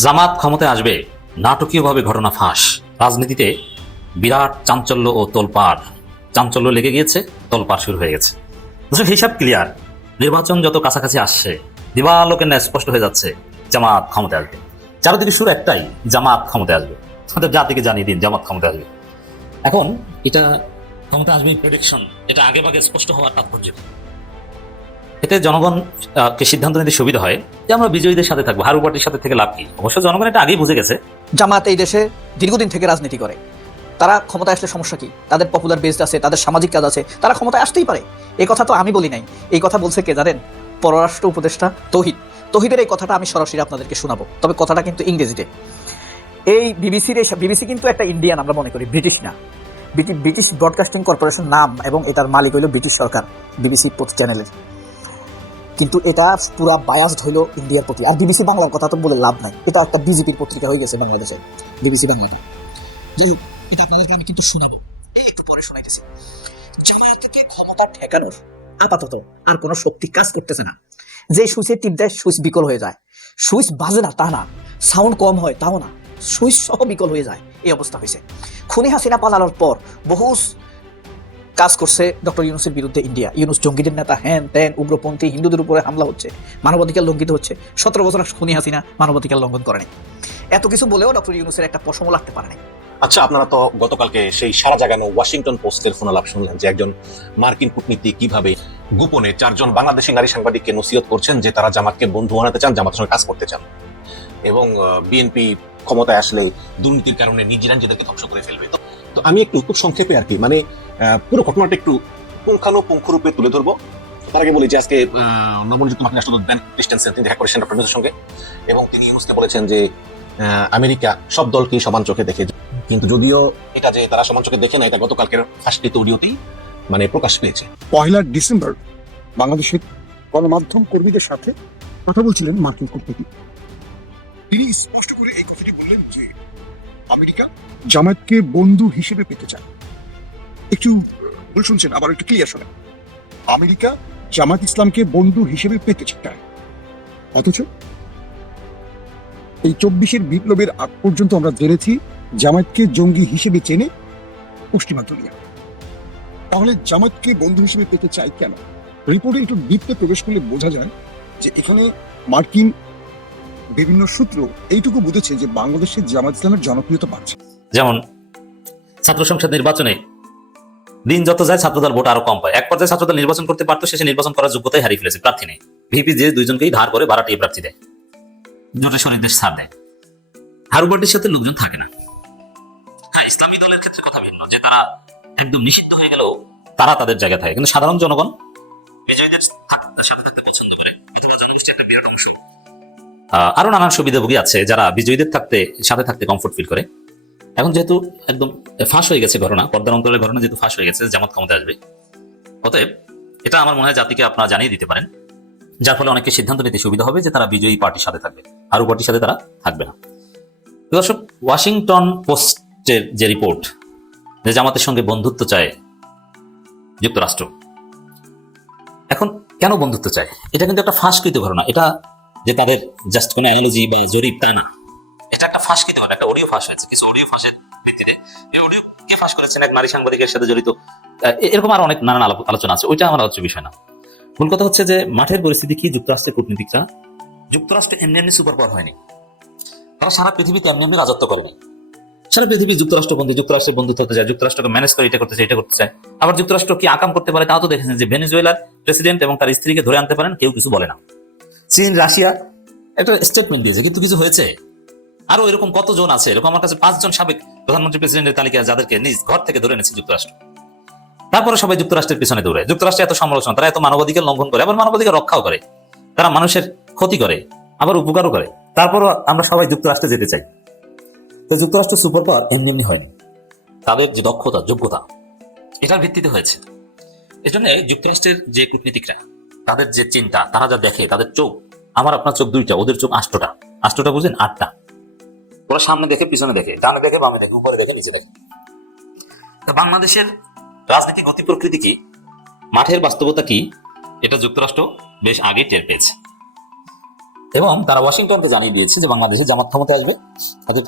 জামাত ক্ষমতায় আসবে, নাটকীয়ভাবে ঘটনা ফাঁস। রাজনীতিতে বিরাট চাঞ্চল্য ও তোলপাড়। চাঞ্চল্য লেগে গিয়েছে, তোলপাড় শুরু হয়ে গেছে। হিসাব ক্লিয়ার। নির্বাচন যত কাছাকাছি আসছে, দিবালোকের ন্যায় স্পষ্ট হয়ে যাচ্ছে জামাত ক্ষমতায় আসবে। চারিদিকে সুর একটাই, জামাত ক্ষমতায় আসবে। আমাদের জাতিকে জানিয়ে দিন জামাত ক্ষমতায় আসবে। এখন এটা ক্ষমতা আসবে প্রেডিকশন, এটা আগে ভাগে স্পষ্ট হওয়ার তাৎপর্য। এতে জনগণ কে সিদ্ধান্ত নিতে সুবিধা হয় যে আমরা বিজয়ীদের সাথে থাকবো, হারু পার্টির সাথে থেকে লাভ কি? অবশ্য জনগণ এটা আগেই বুঝে গেছে। জামাত এই দেশে দীর্ঘদিন থেকে রাজনীতি করে। তারা ক্ষমতায় আসলে সমস্যা কি? তাদের পপুলার বেস আছে, তাদের সামাজিক কাজ আছে, তারা ক্ষমতায় আসতেই পারে। এই কথা তো আমি বলি নাই, এই কথা বলছে কে জানেন? পররাষ্ট্র উপদেষ্টা তৌহিদ। তৌহিদের এই কথাটা আমি সরাসরি আপনাদেরকে শোনাবো, তবে কথাটা কিন্তু ইংরেজিতে। এই বিবিসি কিন্তু একটা ইন্ডিয়ান, আমরা মনে করি ব্রিটিশ না। ব্রিটিশ ব্রডকাস্টিং কর্পোরেশন নাম, এবং এটার মালিক হইল ব্রিটিশ সরকার, বিবিসি চ্যানেলের। কিন্তু এটা পুরা বায়াসড হইল ইন্ডিয়ার প্রতি। আর বিবিসি বাংলার কথা তো বলে লাভ নাই, এটা একটা বিজেপির পত্রিকা হয়ে গেছে বাংলাদেশে, বিবিসি বাংলাতে। এটা আমি কিন্তু শোনাবো, একটু পরে শোনাইতেছি। জামায়াতকে ক্ষমতা ঠেকানোর আপাতত আর কোনো শক্তি কাজ করতেছে না। যে সুইচের টিপ দেয় সুইচ বিকল হয়ে যায়, সুইচ বাজে না তা না, সাউন্ড কম হয় তাও না, সুইচ সহ বিকল হয়ে যায়, এই অবস্থা হয়েছে। খুনি হাসিনা পালানোর পর বহু কাজ করছে ডক্টর ইউনূসের বিরুদ্ধে ইন্ডিয়া। ইউনূস জঙ্গিদের নেতা, হ্যান ত্যান, উগ্রপন্থী, হিন্দুদের উপরে হামলা হচ্ছে, মানবাধিকার লঙ্ঘিত হচ্ছে। 17 বছর খুনি হাসিনা মানবাধিকার লঙ্ঘন করেনি। এত কিছু বলেও ডক্টর ইউনূসের একটা পশমও লাগতে পারেনি। আচ্ছা, আপনারা তো গতকালকে সেই সারা জাগানো ওয়াশিংটন পোস্টের ফোনালাপ শুনলেন যে একজন মার্কিন কূটনীতিক কিভাবে গোপনে 4 জন বাংলাদেশি নারী সাংবাদিককে নসিহত করছেন যে তারা জামাতকে বন্ধু বানাতে চান, জামাতের সঙ্গে কাজ করতে চান, এবং বিএনপি ক্ষমতায় আসলে দুর্নীতির কারণে নিজেরা নিজেদেরকে ধ্বংস করে ফেলবে। তো আমি একটু খুব সংক্ষেপে আর কি মানে পুরো ঘটনাটা একটু পুঙ্খানুপুঙ্খ রূপে তুলে ধরবো। তার আগে বলি যে আজকে নবনিযুক্ত মার্কিন রাষ্ট্রদূত বেন ক্রিস্টেনসেন তিনি দেখা করেছেন ডক্টর ইউনূসের সঙ্গে, এবং তিনি ইউনূসকে বলেছেন যে আমেরিকা সব দলকে সমান চোখে দেখে। কিন্তু যদিও এটা যে তারা সমান চোখে দেখে না, এটা গতকালকের ফার্স্টে অডিওতেই মানে প্রকাশ পেয়েছে। 1 ডিসেম্বর বাংলাদেশের গণমাধ্যম কর্মীদের সাথে কথা বলছিলেন মার্কিন কূটনীতিক। তিনি স্পষ্ট করে এই কথাটি বললেন যে আমেরিকা জামায়াতকে বন্ধু হিসেবে পেতে চায়। একটু ভুল শুনছেন, আবার একটু ক্লিয়ার শোনেন। আমেরিকা জামায়াত ইসলামকে বন্ধু হিসেবে পেতে চায়, অথচ এই 24-এর বিপ্লবের আগ পর্যন্ত আমরা জেনেছি জামায়াতকে জঙ্গি হিসেবে চেনে পশ্চিমা দুনিয়া। তাহলে জামায়াতকে বন্ধু হিসেবে পেতে চাই কেন? রিপোর্টে একটু ডিপে প্রবেশ করলে বোঝা যায় যে এখানে মার্কিন বিভিন্ন সূত্র এইটুকু বুঝেছে যে বাংলাদেশে জামায়াত ইসলামের জনপ্রিয়তা বাড়ছে। যেমন ছাত্র সংসদ নির্বাচনে দিন যত যায় ছাত্রদল ভোট আরো কম পায়। এক পর্যায়ে ছাত্রদল নির্বাচন করতে পারতো, শেষে নির্বাচন করার যোগ্যতাই হারিয়ে ফেলেছে, প্রার্থী নেই। ভিপি যে দুইজনকেই ধার করে বারাটিয়ে প্রার্থী দেয়, জোটে শরীর দেশ ছাড় দেয়। হারু পার্টির সাথে লোকজন থাকে না। হ্যাঁ, ইসলামী দলের ক্ষেত্রে কথা ভিন্ন, যে তারা একদম নিষিদ্ধ হয়ে গেলেও তারা তাদের জায়গায় থাকে, কিন্তু সাধারণ জনগণ বিজয়ীদের সাথে থাকতে পছন্দ করে। এটা জনগোষ্ঠীর একটা বিরাট অংশ। আরো নানান সুবিধাভোগী আছে যারা বিজয়ীদের সাথে থাকতে কমফোর্ট ফিল করে। এখন যেহেতু একদম ফাঁস হয়ে গেছে ঘটনা, পর্দার অন্তরের ঘটনা যেহেতু ফাঁস হয়ে গেছে, জামাত ক্ষমতায় আসবে, অতএব এটা আমার মনে হয় জাতিকে আপনারা জানিয়ে দিতে পারেন, যার ফলে অনেকে সিদ্ধান্ত নিতে সুবিধা হবে যে তারা বিজয়ী পার্টির সাথে থাকবে, হারু পার্টির সাথে তারা থাকবে না। দর্শক, ওয়াশিংটন পোস্টের যে রিপোর্ট যে জামাতের সঙ্গে বন্ধুত্ব চায় যুক্তরাষ্ট্র, এখন কেন বন্ধুত্ব চায়? এটা কিন্তু একটা ফাঁসকৃত ঘটনা। এটা যে তাদের জাস্ট কোনো অ্যানালজি বা জরিপ তা না, এটা একটা ফাঁসকৃত ঘটনা। একটা অডিও ফাঁস হয়েছে, কিছু অডিও ফাঁসের ভিত্তিতে। এই অডিও কে ফাঁস করেছেন? এক নারী সাংবাদিকের সাথে জড়িত, এরকম আরো অনেক নানান আলোচনা আছে, ওইটা আমার হচ্ছে বিষয় না। মূল কথা হচ্ছে যে মাঠের পরিস্থিতি কি, যুক্তরাষ্ট্রের কূটনীতিকরা যুক্তরাষ্ট্রে এমনি এমনি সুপার পাওয়ার হয়নি, তারা সারা পৃথিবীতে এমনি এমনি রাজত্ব করেনি। সারা পৃথিবী যুক্তরাষ্ট্র বন্ধু, যুক্তরাষ্ট্রের বন্ধুত্ব হতে চায়, যুক্তরাষ্ট্রকে ম্যানেজ করে এটা করতে চায়, এটা করতে চায়। আবার যুক্তরাষ্ট্র কি আকাম করতে পারে তাও তো দেখেছেন, যে ভেনেজুয়েলার প্রেসিডেন্ট এবং তার স্ত্রীকে ধরে আনতে পারেন, কেউ কিছু বলে না। চীন, রাশিয়া একটা স্টেটমেন্ট দিয়েছে, কিন্তু কিছু হয়েছে? আরো এরকম কতজন আছে? এরকম আমার কাছে 5 জন সাবেক প্রধানমন্ত্রী প্রেসিডেন্টের তালিকা, যাদেরকে নিজ ঘর থেকে ধরে এনেছে যুক্তরাষ্ট্র। তারপরে সবাই যুক্তরাষ্ট্রের পিছনে দৌড়ায়। যুক্তরাষ্ট্রে এত সমালোচনা, তারা এত মানবাধিকার লঙ্ঘন করে, আবার মানবাধিকার রক্ষাও করে, তারা মানুষের ক্ষতি করে, আবার উপকারও করে। তারপরও আমরা সবাই যুক্তরাষ্ট্রে যেতে চাই। তো যুক্তরাষ্ট্র সুপার পাওয়ার এমনি এমনি হয়নি, তাদের যে দক্ষতা, যোগ্যতা, এটার ভিত্তিতে হয়েছে। এই জন্য যুক্তরাষ্ট্রের যে কূটনীতিকরা, তাদের যে চিন্তা, তারা যা দেখে, তাদের চোখ, আমার আপনার চোখ 2টা, ওদের চোখ 8টা। 8টা বুঝেন? 8টা। ওরা সামনে দেখে, পিছনে দেখে, ডানে দেখে, বামে দেখে, উপরে দেখে, নিচে দেখে। বাংলাদেশের রাজনীতি গতি প্রকৃতি কি, মাঠের বাস্তবতা কি, এটা যুক্তরাষ্ট্র বেশ আগেই টের পেয়েছে। এবং তারা ওয়াশিংটনকে জানিয়ে দিয়েছে যে বাংলাদেশে জামাত ক্ষমতা আসবে,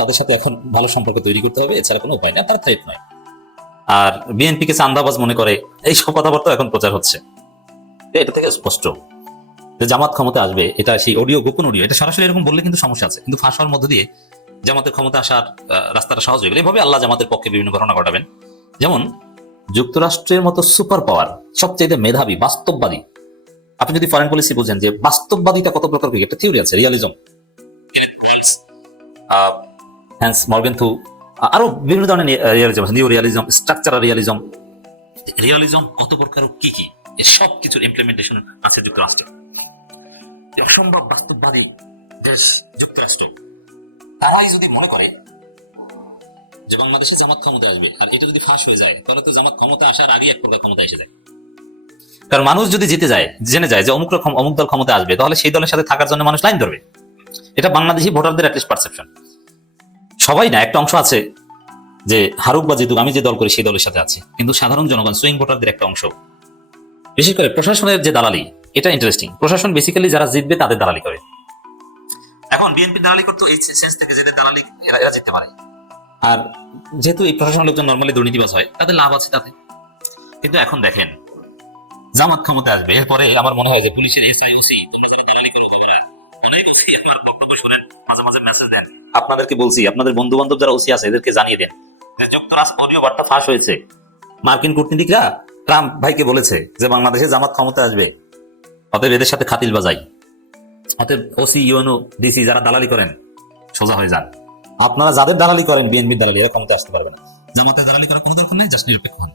তাদের সাথে এখন ভালো সম্পর্ক তৈরি করতে হবে, এছাড়া কোনো উপায় নেই, তারা থ্রেট নয়। আর বিএনপিকে চান্দাবাজ মনে করে এইসব কথাবার্তা এখন প্রচার হচ্ছে। এটা থেকে স্পষ্ট যে জামাত ক্ষমতা আসবে, এটা সেই অডিও, গোপন অডিও, এটা সরাসরি এরকম বললে কিন্তু সমস্যা আছে, কিন্তু ফাঁস হওয়ার মধ্য দিয়ে জামাতের ক্ষমতা আসার রাস্তাটা সহজ হয়ে গেল। এভাবে আল্লাহ জামাতের পক্ষে বিভিন্ন ঘটনা ঘটাবেন। যেমন যুক্তরাষ্ট্রের মতো সুপার পাওয়ার, সবচেয়ে মেধাবী, বাস্তববাদী, আপনি যদি ফরেন পলিসি বুঝেন যে বাস্তববাদীটা কত প্রকার, একটা থিওরি আছে, রিয়ালিজম, হ্যান্স মর্গেনথু, আরো বিভিন্ন ধরনের রিয়ালিজম আছে, new realism, structural realism, realism কত প্রকার, কি কি, এর সব কিছুর ইমপ্লিমেন্টেশন আছে যুক্তরাষ্ট্রে। অসম্ভব বাস্তববাদী দেশ যুক্তরাষ্ট্র। তারাই যদি মনে করে যে বাংলাদেশে জামাত ক্ষমতা আসবে, আর এটা যদি ফাঁস হয়ে যায়, তাহলে তো জামাত ক্ষমতা আসার আগে এক প্রকার ক্ষমতা এসে যায়। কারণ মানুষ যদি জিতে যায়, জেনে যায় যে অমুক দল ক্ষমতা আসবে, তাহলে সেই দলের সাথে থাকার জন্য মানুষ লাইন ধরবে। এটা বাংলাদেশি ভোটারদের অ্যাটলিস্ট পারসেপশন। সবাই না, একটা অংশ আছে যে হারুক বা জিতুক আমি যে দল করি সেই দলের সাথে আছে, কিন্তু সাধারণ জনগণ, সুইং ভোটারদের একটা অংশ, বিশেষ করে প্রশাসনের যে দালালি, এটা ইন্টারেস্টিং। প্রশাসন বেসিক্যালি যারা জিতবে তাদের দালালি করে। এখন বিএনপি দালালি করতো এই সেন্স থেকে, যাদের দালালি এরা জিততে পারে। আর যেহেতু এই প্রশাসনের লোকজন নর্মালি দুর্নীতিবাজ হয়, তাদের লাভ আছে তাতে। কিন্তু এখন দেখেন জামাত ক্ষমতা আসবে, এরপরে আমার মনে হয় যে পুলিশের এসআইওসি দালালি করে মাঝে মাঝে মেসেজ দেন, আপনাদেরকে বলছি, আপনাদের বন্ধু বান্ধব যারা ওসি আছে এদেরকে জানিয়ে দেন যে যুক্তরাষ্ট্র অডিও বার্তা ফাঁস হয়েছে। মার্কিন কূটনীতিকরা ট্রাম্প ভাইকে বলেছে যে বাংলাদেশে জামাত ক্ষমতা আসবে, অতএব এদের সাথে খাতিল বাজাই। অতএব ওসি, ইউএনও, ডিসি যারা দালালি করেন সোজা হয়ে যান। আপনারা যাদের দালালি করেন, বিএনপির দালালি, এরা ক্ষমতা আসতে পারবে না। জামাতের দালালি করার কোনো দরকার নেই, জাস্ট নিরপেক্ষ হন।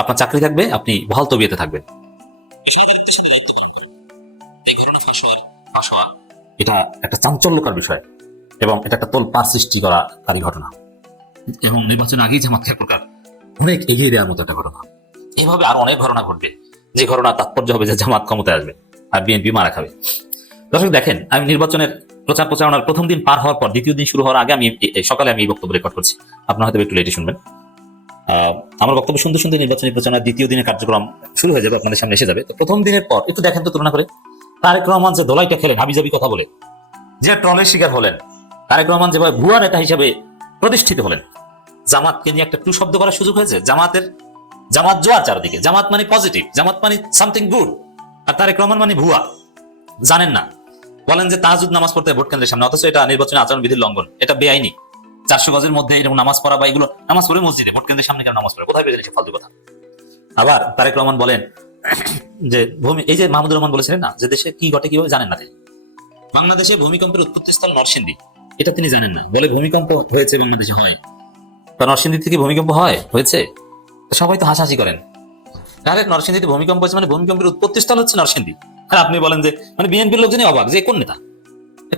আপনার চাকরি থাকবে, আপনি বহাল তবিয়তে থাকবেন। এই ঘটনা ফাঁস হওয়া এটা একটা চাঞ্চল্যকর বিষয়, এবং এটা একটা তোলপাড় সৃষ্টিকারী ঘটনা, এবং নির্বাচন আগেই জামাতকে এক প্রকার অনেক এগিয়ে দেওয়ার মতো একটা ঘটনা। এইভাবে আরো অনেক ঘটনা ঘটবে, যে ঘটনা তাৎপর্য হবে যে জামাত ক্ষমতায় আসবে আর বিএনপি মারা খাবে। দর্শক দেখেন, আমি নির্বাচনের প্রচার প্রচারণার প্রথম দিন পার হওয়ার পর দ্বিতীয় দিন শুরু হওয়ার আগে সকালে আমি এই বক্তব্য রেকর্ড করছি, আপনারা হয়তো একটু লেটে শুনবেন। আমার বক্তব্য শুনতে শুনতে নির্বাচনী প্রচারণার দ্বিতীয় দিনের কার্যক্রম শুরু হয়ে যাবে, আপনাদের সামনে এসে যাবে। তো প্রথম দিনের পর একটু দেখেন তো, তুলনা করে তারেক রহমান যে দলাইটা খেলেন হাবিজাবি কথা বলে, যে ট্রলের শিকার হলেন, তারেক রহমান যেভাবে ভুয়া নেতা হিসেবে প্রতিষ্ঠিত হলেন, জামাতকে নিয়ে একটা টু শব্দ করার সুযোগ হয়েছে। জামাত জোয়ার চারদিকে, জামাত মানে পজিটিভ, জামাত মানে সামথিং গুড, আর তারেক রহমান মানে ভুয়া। জানেন না, বলেন যে তাহাজ্জুদ নামাজ পড়তে ভোট কেন্দ্রের সামনে, অথচ এটা নির্বাচনী আচরণ বিধির লঙ্ঘন, এটা বেআইনি। 400 গজের মধ্যে এরকম নামাজ পড়া বা এগুলো নামাজ পড়ে মসজিদে, ভোট কেন্দ্রের সামনে কেন নামাজ পড়ে, কোথায় বেরিয়েছে ফালতু কথা। আবার তারেক রহমান বলেন যে এই যে মাহমুদুর রহমান বলেছিলেন না যে দেশে কি ঘটে কিভাবে জানেন না তিনি, বাংলাদেশে ভূমিকম্পের উৎপত্তিস্থল নরসিংদী, এটা তিনি জানেন না। বলে ভূমিকম্প হয়েছে বাংলাদেশে, হয় তা নরসিংদী থেকে ভূমিকম্প হয়েছে, সবাই তো হাসাহাসি করেন। তাহলে নরসিংদীতে ভূমিকম্প হয়েছে মানে ভূমিকম্পের উৎপত্তিস্থল হচ্ছে নরসিংদী। আর আপনি বলেন যে মানে বিএনপির লোকজনই অবাক যে কোন নেতা,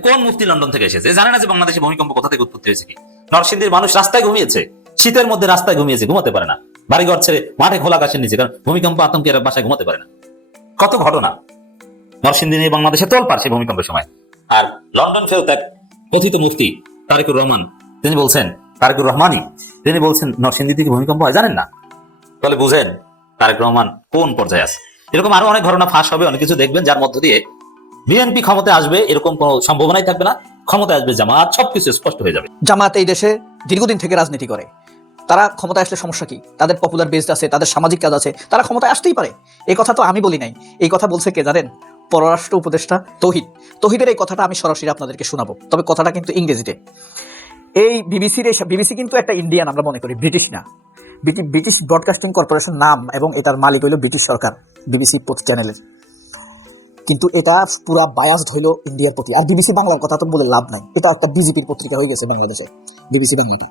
কোন মুফতি লন্ডন থেকে এসেছে, জানে না যে বাংলাদেশে ভূমিকম্প কোথা থেকে উৎপত্তি হয়েছে। কি নরসিংদীর মানুষ রাস্তায় ঘুমিয়েছে, শীতের মধ্যে রাস্তায় ঘুমিয়েছে, ঘুমাতে পারে না, বাড়িঘর ছেড়ে মাঠে খোলা আকাশের নিচে, কারণ ভূমিকম্প আতঙ্কে এরা বাসায় ঘুমাতে পারে না। কত ঘটনা নরসিংদী নিয়ে বাংলাদেশে তোলপাড় সেই ভূমিকম্পের সময়। আর লন্ডন ফেরত এক কথিত মুফতি তারেকুর রহমান, তিনি বলছেন, তারেকুর রহমানই তিনি বলছেন নরসিংদী থেকে ভূমিকম্প হয়, জানেন না। তাহলে বুঝেন তারেক রহমান কোন পর্যায়ে আছে। এরকম আরো অনেক ঘটনা ফাঁস হবে, অনেক কিছু দেখবেন, যার মধ্য দিয়ে বিএনপি ক্ষমতায় আসবে এরকম কোনো সম্ভাবনাই থাকবে না, ক্ষমতায় আসবে জামাত, সবকিছু স্পষ্ট হয়ে যাবে। জামাত এই দেশে দীর্ঘদিন থেকে রাজনীতি করে, তারা ক্ষমতায় আসলে সমস্যা কি, তাদের পপুলার বেস আছে, তাদের সামাজিক কাজ আছে, তারা ক্ষমতায় আসতেই পারে। এই কথা তো আমি বলি নাই, এই কথা বলছে কে জানেন? পররাষ্ট্র উপদেষ্টা তৌহিদের এই কথাটা আমি সরাসরি আপনাদেরকে শোনাবো, তবে কথাটা কিন্তু ইংরেজিতে। এই বিবিসি কিন্তু একটা ইন্ডিয়ান, আমরা মনে করি ব্রিটিশ না, ব্রিটিশ ব্রডকাস্টিং কর্পোরেশন নাম, এবং এটার মালিক হইল ব্রিটিশ সরকার, বিবিসি চ্যানেলের। কিন্তু এটা পুরা বায়াসড হইল ইন্ডিয়ার প্রতি। আর বিবিসি বাংলার কথা তো বলে লাভ নাই, এটা একটা বিজেপির পত্রিকা হয়ে গেছে বাংলাদেশে, বিবিসি বাংলাটা।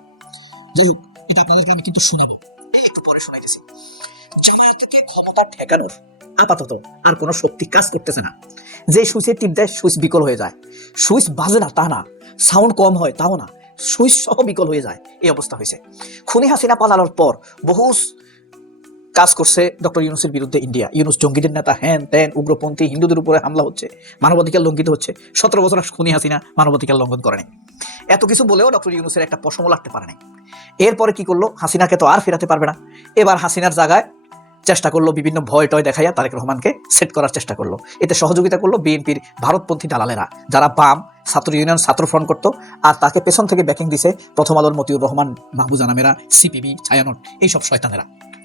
যাই হোক, এটা আপনাদেরকে আমি কিন্তু শোনাবো, একটু পরে শোনাইতেছি। জামায়াতকে ক্ষমতা ঠেকানোর আপাতত আর কোনো শক্তি কাজ করতেছে না। যে সুইচের টিপ দেয় সুইচ বিকল হয়ে যায়, সুইচ বাজে না তা না, সাউন্ড কম হয় তাও না, সুইচ সহ বিকল হয়ে যায়, এই অবস্থা হয়েছে। খুনি হাসিনা পালানোর পর বহু কাজ করছে ডক্টর ইউনূসের বিরুদ্ধে ইন্ডিয়া। ইউনূস জঙ্গিদের নেতা, হ্যান ত্যান, উগ্রপন্থী, হিন্দুদের উপরে হামলা হচ্ছে, মানবাধিকার লঙ্ঘিত হচ্ছে। 17 বছর খুনি হাসিনা মানবাধিকার লঙ্ঘন করেনি। এত কিছু বলেও ডক্টর ইউনূসের একটা পশমও লাগতে পারেনি। এরপরে কি করলো? হাসিনাকে তো আর ফেরাতে পারবে না, এবার হাসিনার জায়গায় চেষ্টা করলো, বিভিন্ন ভয় টয় দেখাইয়া তারেক রহমানকে সেট করার চেষ্টা করলো। এতে সহযোগিতা করলো বিএনপির ভারতপন্থী দালালেরা, যারা বাম ছাত্র ইউনিয়ন ছাত্র ফ্রন্ট করতো, আর তাকে পেছন থেকে ব্যাকিং দিছে প্রথম আলোর মতিউর রহমান, মাহবুজা নামেরা, সিপিবি, ছায়ানট, এইসব শয়তানেরা।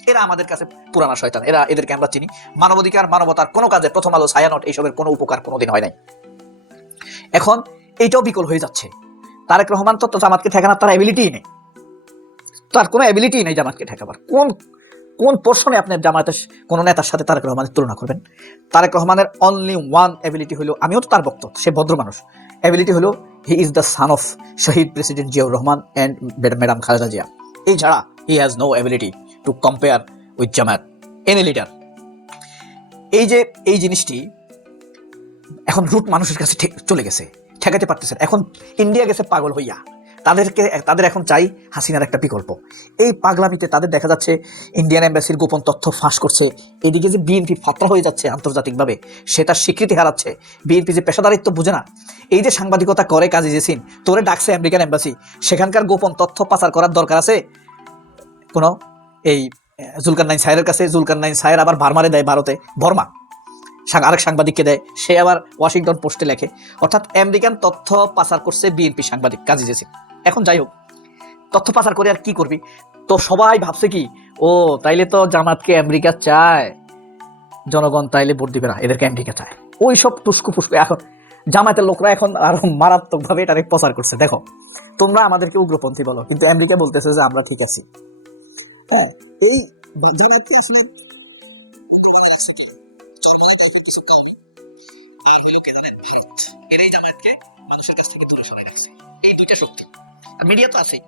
এরা আমাদের কাছে পুরানা শয়তান, এদেরকে আমরা চিনি। মানবাধিকার মানবতার কোনো কাজে প্রথম আলো, ছায়ানট এইসবের কোনো উপকার কোনোদিন হয় নাই। এখন এইটাও বিকল হয়ে যাচ্ছে। তারেক রহমান তো জামাতকে ঠেকানোর তার অ্যাবিলিটি নেই, তার কোনো অ্যাবিলিটি নেই জামাতকে ঠেকাবার। কোন পোর্শনে আপনি জামাতের কোনো নেতার সাথে তারেক রহমানের তুলনা করবেন? তারেক রহমানের অনলি ওয়ান অ্যাবিলিটি হলো, আমিও তো তার ভক্ত, সে ভদ্র মানুষ, অ্যাবিলিটি হলো he is the son of Shaheed president Ziaur Rahman and madam Khaleda Zia. এই ছাড়া he has no ability to compare with Jamaat any leader. এই জিনিসটি এখন রুট মানুষের কাছে চলে গেছে, ঠেকাতে পারতেছে। এখন ইন্ডিয়া গেছে পাগল হইয়া, তাদের এখন চাই হাসিনার একটা বিকল্প। এই পাগলামিতে তাদের দেখা যাচ্ছে ইন্ডিয়ান এম্বাসির গোপন তথ্য ফাঁস করছে। এদিকে যে বিএনপি ফাতরা হয়ে যাচ্ছে আন্তর্জাতিকভাবে, সেটা স্বীকৃতি হারাচ্ছে। বিএনপি যে পেশাদারিত্ব বুঝে না, এই যে সাংবাদিকতা করে কাজী জেসিন, তোরে ডাকছে আমেরিকান এম্বাসি, সেখানকার গোপন তথ্য পাচার করার দরকার আছে কোনো এই জুলকারনাইন সাহেরের কাছে? জুলকারনাইন সাহের আবার ভারমারে দেয় ভারতে, বর্মা আরেক সাংবাদিককে দেয়, সে আবার ওয়াশিংটন পোস্টে লেখে। অর্থাৎ আমেরিকান তথ্য পাচার করছে বিএনপি সাংবাদিক কাজী জেসিন। এখন যাই হোক, তথ্য পাচার করে আর কি করবি? তো সবাই ভাবছে কি, ও তাইলে তো জামাতকে আমেরিকা চায়, জনগণ তাইলে ভোট দিবে না, এদেরকে আমেরিকা চায়। ওই সব টুস্কু ফুস্কু এখন জামায়াতের লোকরা এখন আরো মারাত্মকভাবে এটাকে প্রচার করছে। দেখো, তোমরা আমাদেরকে উগ্রপন্থী বলো, কিন্তু আমেরিকা বলতেছে যে আমরা ঠিক আছি। হ্যাঁ, এই জামাতকে আসলে মানুষের কাছ থেকে দূরে সরাই রাখছে এই দুইটা শক্তি। আর মিডিয়া তো আছেই,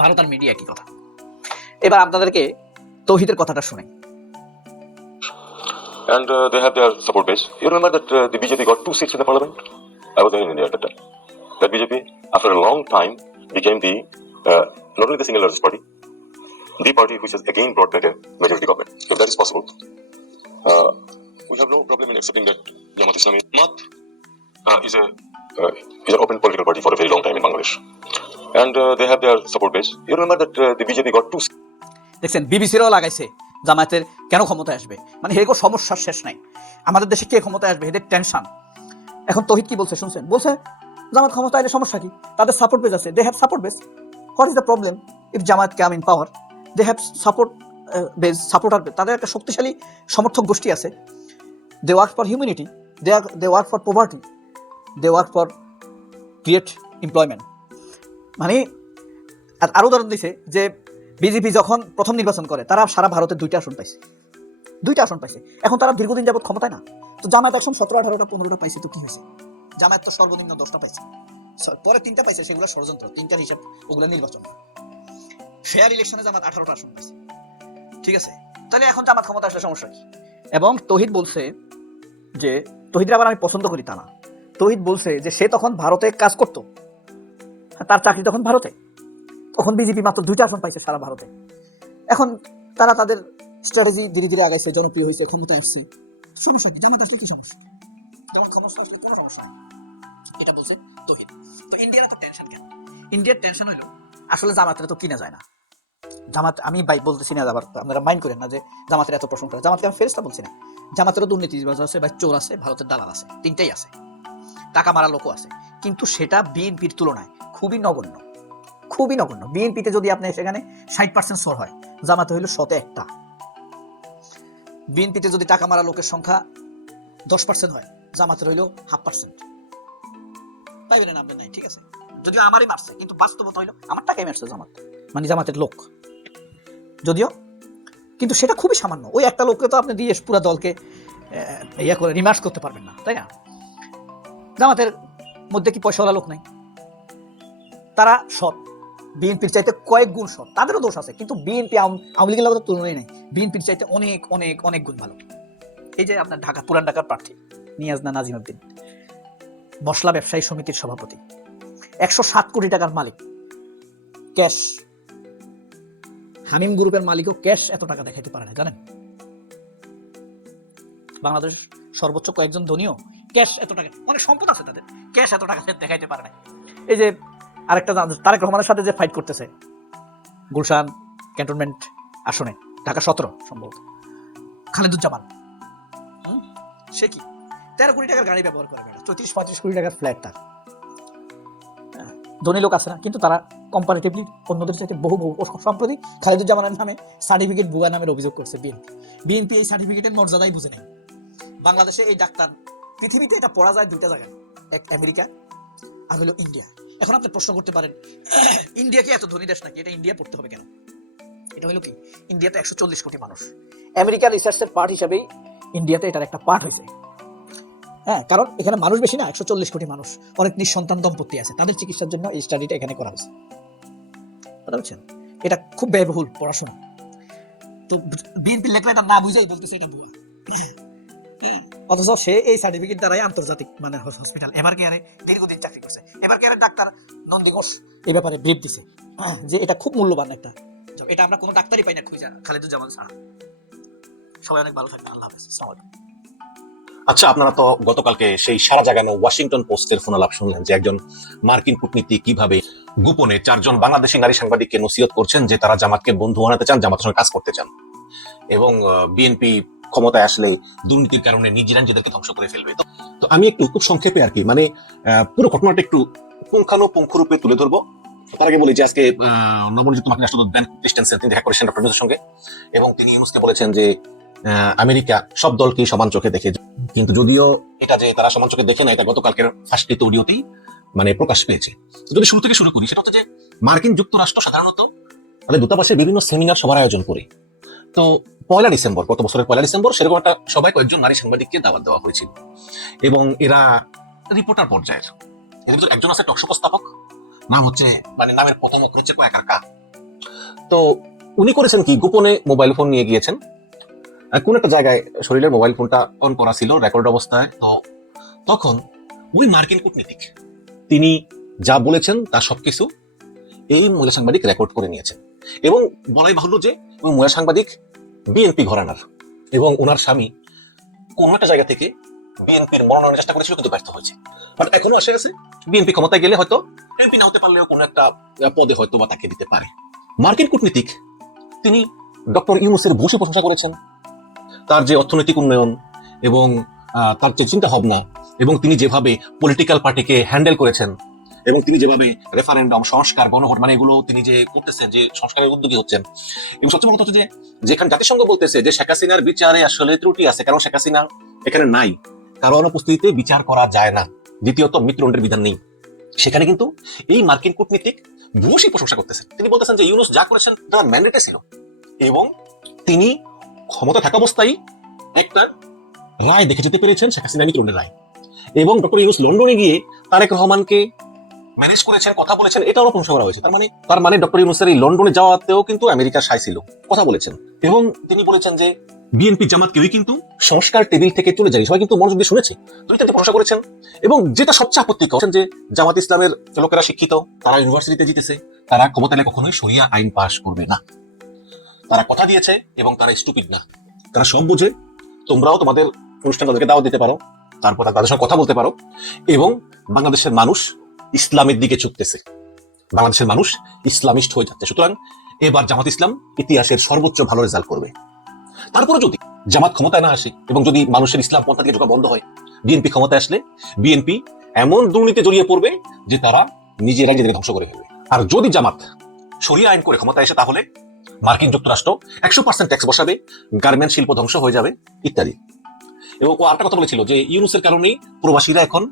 ভারত আর মিডিয়া কি কথা। এবার আপনাদেরকে তৌহিদের কথাটা শুনে। And they have their support base. You remember that the BJP got 2 seats in the parliament? I was there in India at that time. That BJP, after a long time, became the not only the single largest party, the party which has again brought back a majority government. If that is possible, we have no problem in accepting that Jamaat Islami is an open political party for a very long time in Bangladesh. And they have their support base. You remember that the BJP got 2 seats. দেখছেন, বিবিসিরও লাগাইছে জামায়াতের কেন ক্ষমতায় আসবে, মানে এরকম সমস্যার শেষ নাই। আমাদের দেশে কে ক্ষমতায় আসবে, এদের টেনশন। এখন তৌহিদ কি বলছে শুনছেন? বলছে জামাত ক্ষমতায় এলে সমস্যা কি, তাদের সাপোর্ট বেস আছে, they have support base. What is the problem if Jamaat come in power? They have support base, supporter, তাদের একটা শক্তিশালী সমর্থক গোষ্ঠী আছে। They work for humanity, they work for poverty, they work for create employment. মানে আরো উদাহরণ দিছে যে বিজেপি যখন প্রথম নির্বাচন করে, তারা সারা ভারতে 2টা আসন পাইছে। এখন তারা দীর্ঘদিন যাবত ক্ষমতায় না, তো জামায়াত এখন 17, 18টা 15টা পাইছে, তো কি হয়েছে? জামায়াত তো সর্বনিম্ন 10টা পাইছে, পরে 3টা পাইছে, সেগুলো ষড়যন্ত্র, 3টার হিসাব, ওগুলো নির্বাচন। ফেয়ার ইলেকশনে জামাত 18টা আসন পাইছে, ঠিক আছে? তাহলে এখন জামাত ক্ষমতা আসলে সমস্যা কি? এবং তৌহিদ বলছে যে, তৌহিদের আবার আমি পছন্দ করি তা না, তৌহিদ বলছে যে সে তখন ভারতে কাজ করতো, তার চাকরি তখন ভারতে, তখন বিজেপি মাত্র 2টা আসন পাইছে সারা ভারতে। এখন তারা তাদের স্ট্র্যাটেজি ধীরে ধীরে আগাইছে, জনপ্রিয় হয়েছে, ক্ষমতায় আসছে, সমস্যা কি? জামাত আসলে কি সমস্যা? জামাত ক্ষমতা আসলে কোনো সমস্যা নেই, এটা বলছে তৌহিদ। তো ইন্ডিয়ার এত টেনশন কেন? ইন্ডিয়ার টেনশন হলো আসলে জামাতের তো কিনা যায় না। জামাত, আমি বলতেছি না, আবার আপনারা মাইন্ড করেন না যে জামাতের এত প্রশংসা। জামাতকে আমি ফেরেশতা বলছি না, জামাতেরও দুর্নীতিবাজ আছে, বা চোর আছে, ভারতের দালাল আছে, 3টাই আছে, টাকা মারা লোকও আছে, কিন্তু সেটা বিএনপির তুলনায় খুবই নগণ্য। বিএনপিতে যদি আপনি সেখানে 60% চোর হয়, জামাতে হইল 100-এ 1টা। বিএনপিতে যদি টাকা মারা লোকের সংখ্যা 10% হয়, জামাতের হইল 0.5%। পাইবেন না আপনি, নাই, ঠিক আছে? যদিও আমারই মারছে, কিন্তু বাস্তবতা হইল আমার টাকাই মারছে জামাত, মানে জামাতের লোক যদিও, কিন্তু সেটা খুবই সামান্য। ওই একটা লোককে তো আপনি দিয়ে পুরো দলকে ইয়া করে রিমার্স করতে পারবেন না, তাই না? জামাতের মধ্যে কি পয়সাওয়ালা লোক নাই? তারা সৎ, বিএনপির চাইতে কয়েক গুণ সৎ, তাদেরও দোষ আছে, কিন্তু বিএনপি আওয়ামী লীগের লোকের তুলনায় নাই, বিএনপির চাইতে অনেক অনেক অনেক গুণ ভালো। এই যে আপনার পুরান ঢাকার প্রার্থী নিয়াজনা নাজিম উদ্দিন, মশলা ব্যবসায়ী সমিতির সভাপতি, 107 কোটি টাকার মালিক, ক্যাশ। হামিম গ্রুপের মালিকও ক্যাশ এত টাকা দেখাইতে পারে না, জানেন? বাংলাদেশ সর্বোচ্চ কয়েকজন ধনীও ক্যাশ এত টাকা, অনেক সম্পদ আছে তাদের, ক্যাশ এত টাকা দেখাইতে পারে না। এই যে আরেকটা তারেক রহমানের সাথে যে ফাইট করতেছে গুলশান ক্যান্টনমেন্ট আসনে, ঢাকা 17 সম্ভবত, খালেদুজ্জামান। সে কি 13 কোটি টাকার গাড়ি ব্যবহার করে বেড়া, 34-35 কোটি টাকার ফ্ল্যাট তার। ধনী লোক আছে না, কিন্তু তারা কম্পারেটিভলি অন্যদের চাইতে বহু সম্প্রতি খালেদুজ্জামানের নামে সার্টিফিকেট ভুয়া নামের অভিযোগ করছে বিএনপি এই সার্টিফিকেটের মর্যাদাই বুঝে নেই। বাংলাদেশে এই ডাক্তার, পৃথিবীতে এটা পড়া যায় দুইটা জায়গায়, এক আমেরিকা আর হলো ইন্ডিয়া। এখন আপনি প্রশ্ন করতে পারেন, ইন্ডিয়া কি এত ধনী দেশ নাকি, এটা ইন্ডিয়া পড়তে হবে কেন? এটা হলো কি, ইন্ডিয়াতে 140 কোটি মানুষ, আমেরিকার রিসার্চের পার্ট হিসেবেই ইন্ডিয়াতে এটার একটা পার্ট হয়েছে। হ্যাঁ, কারণ এখানে মানুষ বেশি না, 140 কোটি মানুষ, অনেক নিঃসন্তান দম্পতি আছে, তাদের চিকিৎসার জন্য এই স্টাডিটা এখানে করা হয়েছে। বুঝতে পারছেন? এটা খুব ব্যয়বহুল পড়াশোনা। তো বিএনপি লেখলে এটা না বুঝেই বলতেছে এটা ভুয়া, অথচ সে এই সার্টিফিকেট দ্বারাই আন্তর্জাতিক মানের হসপিটাল এভার কেয়ারে দীর্ঘদিন চাকরি করছে। এভার কেয়ারের ডাক্তার নন্দী ঘোষ এই ব্যাপারে ব্রিফ দিছে যে এটা খুব মূল্যবান একটা জব, এটা আমরা কোনো ডাক্তারই পাই না খুঁজা, খালেদুজ্জামান ছাড়া। সবাই অনেক ভালো থাকবেন, আল্লাহ হাফেজ, আসসালামু আলাইকুম। আচ্ছা, আপনারা তো গতকালকে সেই সারা জাগানো ওয়াশিংটন পোস্টের ফোনালাপ শুনলেন যে একজন মার্কিন কূটনীতিক কিভাবে গোপনে 4 জন বাংলাদেশি নারী সাংবাদিককে নসিহত করছেন যে তারা জামাতকে বন্ধু বানাতে চান, জামাতের সঙ্গে কাজ করতে চান, এবং বিএনপি ক্ষমতায় আসলে দুর্নীতির কারণে নিজেদেরকে ধ্বংস করে ফেলবে। তো আমি একটু খুব সংক্ষেপে আর কি মানে পুরো ঘটনাটা একটু পুঙ্খানুপুঙ্খ রূপে তুলে ধরবো। তার আগে বলি যে আজকে নবনিযুক্ত মার্কিন রাষ্ট্রদূত বেন ক্রিস্টেনসেন তিনি দেখা করেছেন ডক্টর ইউনূসের সঙ্গে, এবং তিনি ইউনূসকে বলেছেন যে আমেরিকা সব দলকে সমান চোখে দেখে, কিন্তু যদিও এটা যে তারা সমান চোখে দেখে না, এটা গতকালকের ফাঁসকৃত অডিওতেই মানে প্রকাশ পেয়েছে। যদি শুরু থেকে শুরু করি, সেটা হচ্ছে যে মার্কিন যুক্তরাষ্ট্র সাধারণত মানে দূতাবাসে বিভিন্ন সেমিনার সভার আয়োজন করে। তো 1 ডিসেম্বর, গত বছরের 1 ডিসেম্বর সেরকম একটা সবাই কয়েকজন নারী সাংবাদিককে দাওয়াত দেওয়া হয়েছিল, এবং এরা রিপোর্টার পর্যায়ের। এদের ভিতর একজন আছে টকশো উপস্থাপক, নাম হচ্ছে মানে নামের প্রথম অক্ষর হচ্ছে কা। তো উনি করেছেন কি, গোপনে মোবাইল ফোন নিয়ে গিয়েছেন কোন একটা জায়গায়, শরীরের মোবাইল ফোনটা অন করা ছিল রেকর্ড অবস্থায়। তো তখন ওই মার্কিন কূটনীতিক তিনি যা বলেছেন তার সবকিছু এই মহিলা সাংবাদিক রেকর্ড করে নিয়েছেন, এবং বলাই বাহুল্য যে ওই মহিলা সাংবাদিক বিএনপি ঘরানার, এবং ওনার স্বামী কোন একটা জায়গা থেকে বিএনপির মনোনয়নের চেষ্টা করেছিল, কিন্তু ব্যর্থ হয়েছে। বাট এখনো আসে গেছে, বিএনপি ক্ষমতায় গেলে হয়তো এমপি না হতে পারলেও কোনো একটা পদে হয়তো বা তাকে দিতে পারে। মার্কিন কূটনীতিক তিনি ডক্টর ইউনূসের ভূয়সী প্রশংসা করেছেন, তার যে অর্থনৈতিক উন্নয়ন এবং তার যে চিন্তা ভাবনা, এবং তিনি যেভাবে পলিটিক্যাল পার্টিকে হ্যান্ডেল করেছেন, এবং তিনি যেভাবে রেফারেন্ডাম, সংস্কার, গণভোট মানে এগুলো তিনি যে করতেছেন, যে সংস্কারের উদ্যোগী হচ্ছেন। এবং সবচেয়ে বড় কথা হচ্ছে যে যেখানে জাতিসংঘ বলতেছে যে শেখ হাসিনার বিচারে আসলে ত্রুটি আছে, কারণ শেখ হাসিনা এখানে নাই, কারণ অনুপস্থিতিতে বিচার করা যায় না, দ্বিতীয়ত মৃত্যুদণ্ডের বিধান নেই, সেখানে কিন্তু এই মার্কিন কূটনীতিক ভূয়সী প্রশংসা করতেছেন। তিনি বলতেছেন যে ইউনূস যা করেছেন তার ম্যান্ডেটে ছিল, এবং তিনি ক্ষমতা থাকা অবস্থায় একটা রায় দেখে যেতে পেরেছেন, শেখ হাসিনা মৃত্যুদণ্ডের রায়, এবং ডক্টর ইউনূস লন্ডনে গিয়ে তারেক রহমানকে ম্যানেজ করেছেন, কথা বলেছেন, এটাও প্রশংসা করা হয়েছে। তার মানে ডক্টর ইউনূসের এই লন্ডনে যাওয়াতেও কিন্তু আমেরিকার সায় ছিল, কথা বলেছেন, এবং তিনি বলেছেন যে বিএনপি জামাত কেউই কিন্তু সংস্কার টেবিল থেকে চলে যায়, সবাই কিন্তু মনোযোগ দিয়ে শুনেছে, দুইটাতে প্রশংসা করেছেন। এবং যেটা সবচেয়ে আপত্তিকর যে জামাত ইসলামের লোকেরা শিক্ষিত, তারা ইউনিভার্সিটিতে জিতেছে, তারা ক্ষমতা এলে কখনোই শরিয়া আইন পাশ করবে না, তারা কথা দিয়েছে, এবং তারা স্টুপিড না, তারা সব বুঝে। তোমরাও তোমাদের অনুষ্ঠান তাদেরকে দাওয়াত দিতে পারো, তারপর তাদের সঙ্গে কথা বলতে পারো, এবং বাংলাদেশের মানুষ ইসলামের দিকে ছুটতেছে, বাংলাদেশের মানুষ ইসলামিস্ট হয়ে যাচ্ছে। সুতরাং এবার জামাত ইসলাম ইতিহাসের সর্বোচ্চ ভালো রেজাল্ট করবে। তারপরে যদি জামাত ক্ষমতায় না আসে, এবং যদি মানুষের ইসলাম পন্থা থেকে ঢোকা বন্ধ হয়, বিএনপি ক্ষমতায় আসলে বিএনপি এমন দুর্নীতি জড়িয়ে পড়বে যে তারা নিজেরাই নিজেদের ধ্বংস করে ফেলবে। আর যদি জামাত শরিয়া আইন করে ক্ষমতায় আসে, তাহলে মার্কিন যুক্তরাষ্ট্র 100% ট্যাক্স বসাবে, গার্মেন্ট শিল্প ধ্বংস হয়ে যাবে ইত্যাদি। এবং ও আরেকটা কথা বলেছিল যে ইউনূসের কারণেই প্রবাসীরা এখন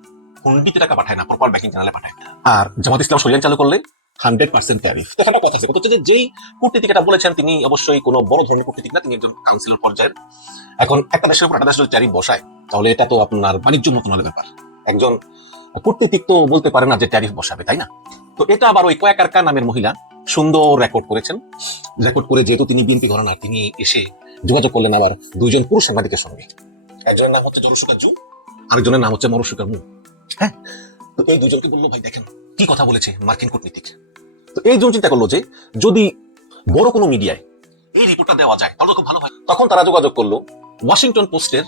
হুন্ডিতে টাকা পাঠায় না, প্রপার ব্যাংকিং চ্যানেলে পাঠায়। আর জামাত ইসলাম শরিয়া চালু করলে 100% ট্যারিফ। তো একটা কথা আছে, কথা হচ্ছে যে যেই কূটনীতিক এটা বলেছেন তিনি অবশ্যই কোনো বড় ধরনের কূটনীতিক না, তিনি একজন কাউন্সিলর পর্যায়ের। এখন একটা দেশের উপর একটা দেশ যদি ট্যারিফ বসায়, তাহলে এটা তো আপনার বাণিজ্য মন্ত্রণালয়ের ব্যাপার, একজন কূটনীতিক তো বলতে পারে না যে ট্যারিফ বসাবে, তাই না? তো এটা আবার ওই কা নামের মহিলা সুন্দর রেকর্ড করেছেন। রেকর্ড করে যেহেতু তিনি বিএনপি ঘরানার, তিনি এসে যোগাযোগ করলেন আবার 2 জন পুরুষ সাংবাদিকের সঙ্গে। একজনের নাম হচ্ছে জরুসুকা জু, আরেকজনের নাম হচ্ছে মরুসুকা মু। হ্যাঁ, তো এই 2 জনকে বললো, ভাই দেখেন কি কথা বলেছে মার্কিন কূটনীতিক। তো এই জন চিন্তা করলো যে যদি বড় কোনো মিডিয়ায় এই রিপোর্টটা দেওয়া যায় তাহলে খুব ভালো হয়। তখন তারা যোগাযোগ করলো ওয়াশিংটন পোস্টের